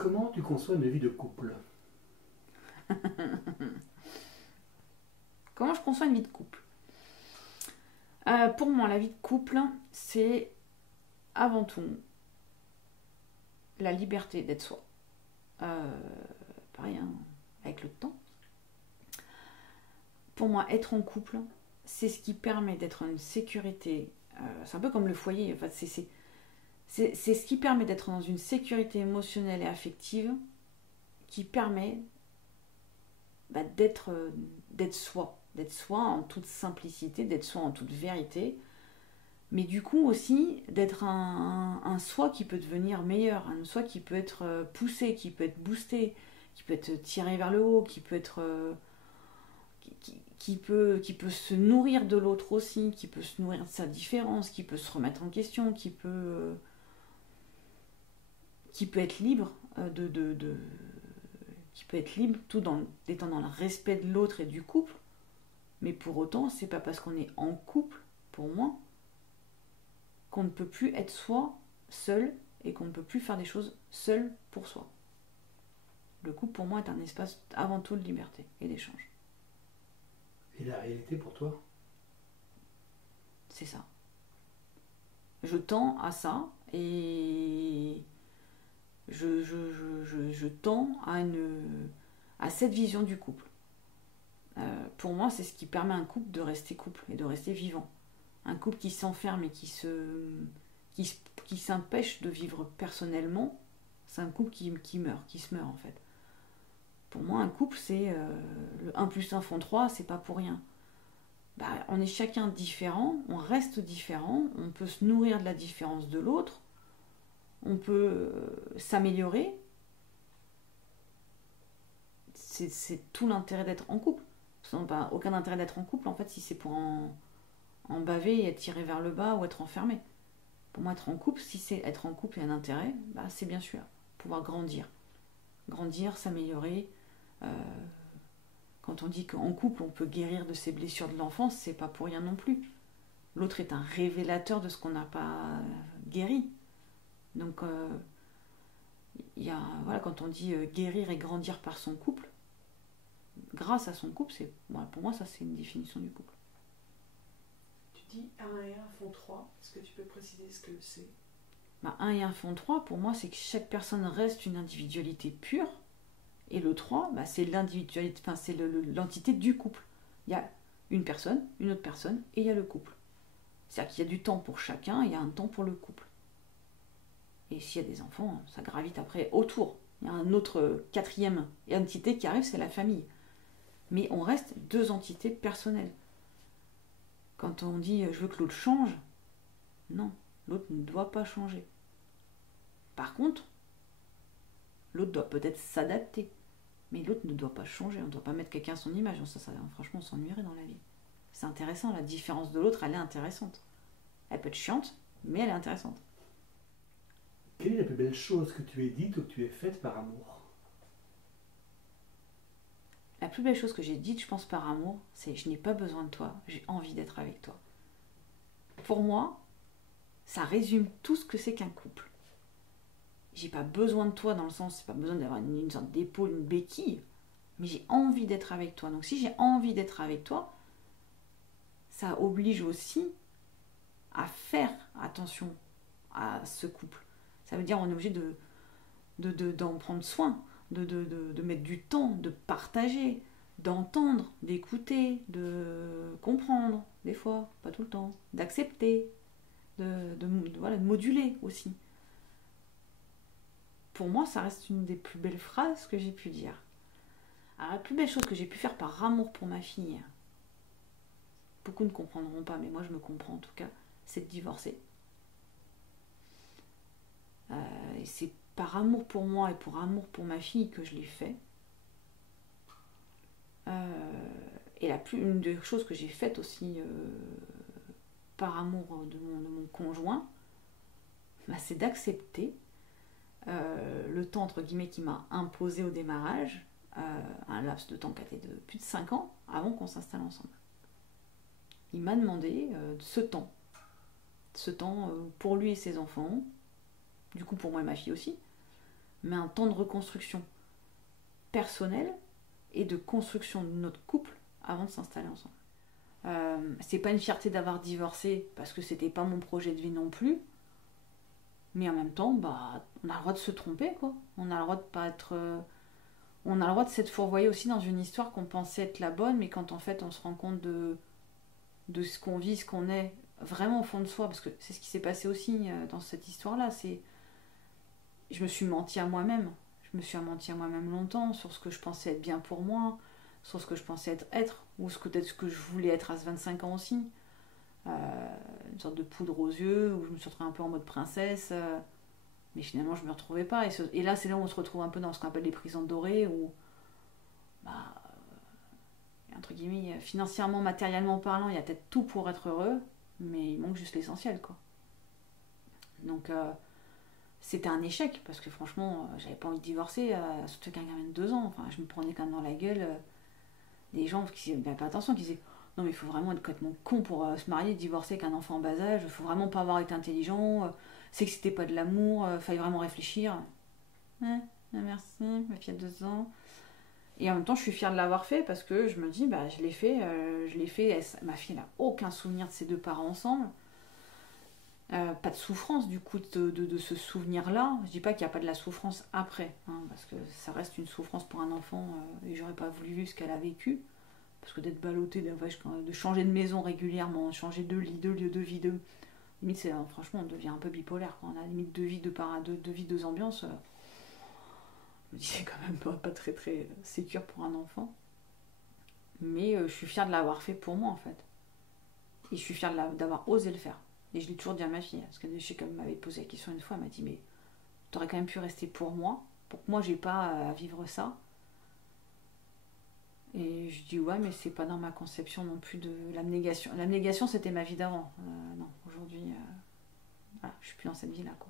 Comment tu conçois une vie de couple? Comment je conçois une vie de couple? Pour moi, la vie de couple, c'est avant tout la liberté d'être soi. Euh, Pareil, hein, avec le temps. Pour moi, être en couple, c'est ce qui permet d'être une sécurité. C'est un peu comme le foyer. En fait, c'est ce qui permet d'être dans une sécurité émotionnelle et affective qui permet d'être soi. D'être soi en toute simplicité, d'être soi en toute vérité. Mais du coup aussi d'être un soi qui peut devenir meilleur, un soi qui peut être poussé, qui peut être boosté, qui peut être tiré vers le haut, qui peut être qui peut se nourrir de l'autre aussi, qui peut se nourrir de sa différence, qui peut se remettre en question, qui peut être libre qui peut être libre tout en étant dans le respect de l'autre et du couple. Mais pour autant, c'est pas parce qu'on est en couple, pour moi, qu'on ne peut plus être soi seul et qu'on ne peut plus faire des choses seul pour soi. Le couple pour moi est un espace avant tout de liberté et d'échange. Et la réalité pour toi? C'est ça. Je tends à ça et je tends à cette vision du couple. Pour moi, c'est ce qui permet à un couple de rester couple et de rester vivant. Un couple qui s'enferme et qui, qui s'empêche de vivre personnellement, c'est un couple qui meurt, qui se meurt en fait. Pour moi, un couple, c'est le 1 plus 1 font 3, c'est pas pour rien. Bah, on est chacun différent, on reste différent, on peut se nourrir de la différence de l'autre, on peut s'améliorer. C'est tout l'intérêt d'être en couple. Sinon, pas aucun intérêt d'être en couple en fait si c'est pour en baver et être tiré vers le bas ou être enfermé. Pour moi, être en couple, si c'est être en couple et un intérêt, bah, c'est bien sûr pouvoir grandir. Grandir, s'améliorer. Euh, Quand on dit qu'en couple, on peut guérir de ses blessures de l'enfance, c'est pas pour rien non plus. L'autre est un révélateur de ce qu'on n'a pas guéri. Donc, voilà, quand on dit guérir et grandir par son couple, grâce à son couple, voilà, pour moi, ça, c'est une définition du couple. Tu dis 1 et 1 font 3. Est-ce que tu peux préciser ce que c'est? Bah, 1 et 1 font 3, pour moi, c'est que chaque personne reste une individualité pure. Et le 3, bah, c'est l'individualité, enfin, c'est l'entité du couple. Il y a une personne, une autre personne, et il y a le couple. C'est-à-dire qu'il y a du temps pour chacun, et il y a un temps pour le couple. Et s'il y a des enfants, ça gravite après autour. Il y a un autre quatrième entité qui arrive, c'est la famille. Mais on reste deux entités personnelles. Quand on dit je veux que l'autre change, non, l'autre ne doit pas changer. Par contre, l'autre doit peut-être s'adapter. Mais l'autre ne doit pas changer, on ne doit pas mettre quelqu'un à son image. Franchement, on s'ennuierait dans la vie. C'est intéressant, la différence de l'autre, elle est intéressante. Elle peut être chiante, mais elle est intéressante. Quelle est la plus belle chose que tu aies dite ou que tu aies faite par amour? La plus belle chose que j'ai dite, je pense par amour, c'est je n'ai pas besoin de toi, j'ai envie d'être avec toi. Pour moi, ça résume tout ce que c'est qu'un couple. J'ai pas besoin de toi dans le sens, c'est pas besoin d'avoir une sorte d'épaule, une béquille, mais j'ai envie d'être avec toi. Donc si j'ai envie d'être avec toi, ça oblige aussi à faire attention à ce couple. Ça veut dire qu'on est obligé d'en prendre soin, de mettre du temps, de partager, d'entendre, d'écouter, de comprendre, des fois, pas tout le temps, d'accepter, voilà, de moduler aussi. Pour moi, ça reste une des plus belles phrases que j'ai pu dire. Alors, la plus belle chose que j'ai pu faire par amour pour ma fille, beaucoup ne comprendront pas, mais moi je me comprends en tout cas, c'est de divorcer. Et c'est par amour pour moi et pour amour pour ma fille que je l'ai fait. Et une des choses que j'ai faites aussi par amour de mon conjoint, bah, c'est d'accepter le temps entre guillemets qui m'a imposé au démarrage, un laps de temps qui a été de plus de 5 ans avant qu'on s'installe ensemble. Il m'a demandé ce temps pour lui et ses enfants, du coup pour moi et ma fille aussi, mais un temps de reconstruction personnelle et de construction de notre couple avant de s'installer ensemble. C'est pas une fierté d'avoir divorcé parce que c'était pas mon projet de vie non plus, mais en même temps, bah, on a le droit de se tromper, quoi. On a le droit de pas être. On a le droit de s'être fourvoyé aussi dans une histoire qu'on pensait être la bonne, mais quand en fait on se rend compte de ce qu'on vit, ce qu'on est vraiment au fond de soi, parce que c'est ce qui s'est passé aussi dans cette histoire-là. Je me suis menti à moi-même. Je me suis menti à moi-même longtemps sur ce que je pensais être bien pour moi, sur ce que je pensais être ou peut-être ce que je voulais être à ce 25 ans aussi. Une sorte de poudre aux yeux, où je me suis retrouvée un peu en mode princesse, mais finalement je me retrouvais pas. Et là, c'est là où on se retrouve un peu dans ce qu'on appelle les prisons dorées, où, bah, entre guillemets, financièrement, matériellement parlant, il y a peut-être tout pour être heureux, mais il manque juste l'essentiel, quoi. Donc, c'était un échec, parce que franchement, j'avais pas envie de divorcer, surtout qu'un gamin de 2 ans. Enfin, je me prenais quand même dans la gueule des gens qui n'avaient pas attention, qui disaient non, mais il faut vraiment être complètement con pour se marier, divorcer avec un enfant en bas âge, il faut vraiment pas avoir été intelligent, c'est que c'était pas de l'amour, fallait vraiment réfléchir. Merci, ma fille a 2 ans. Et en même temps, je suis fière de l'avoir fait parce que je me dis, bah, je l'ai fait. Ma fille n'a aucun souvenir de ses 2 parents ensemble. Pas de souffrance du coup de ce souvenir-là. Je dis pas qu'il n'y a pas de la souffrance après, hein, parce que ça reste une souffrance pour un enfant et j'aurais pas voulu vivre ce qu'elle a vécu. Parce que d'être ballottée, de changer de maison régulièrement, changer de lit, de lieu de vie, limite, franchement, on devient un peu bipolaire. Quand on a limite 2 vies, 2 ambiances. Je me dis, c'est quand même pas très très sécure pour un enfant. Mais je suis fière de l'avoir fait pour moi en fait. Et je suis fière d'avoir osé le faire. Et je l'ai toujours dit à ma fille, parce que je sais qu'elle m'avait posé la question une fois, elle m'a dit, mais t'aurais quand même pu rester pour moi, pour que moi j'ai pas à vivre ça. Et je dis ouais, mais c'est pas dans ma conception non plus de l'abnégation. L'abnégation, c'était ma vie d'avant. Non, aujourd'hui, voilà, je suis plus dans cette vie-là, quoi.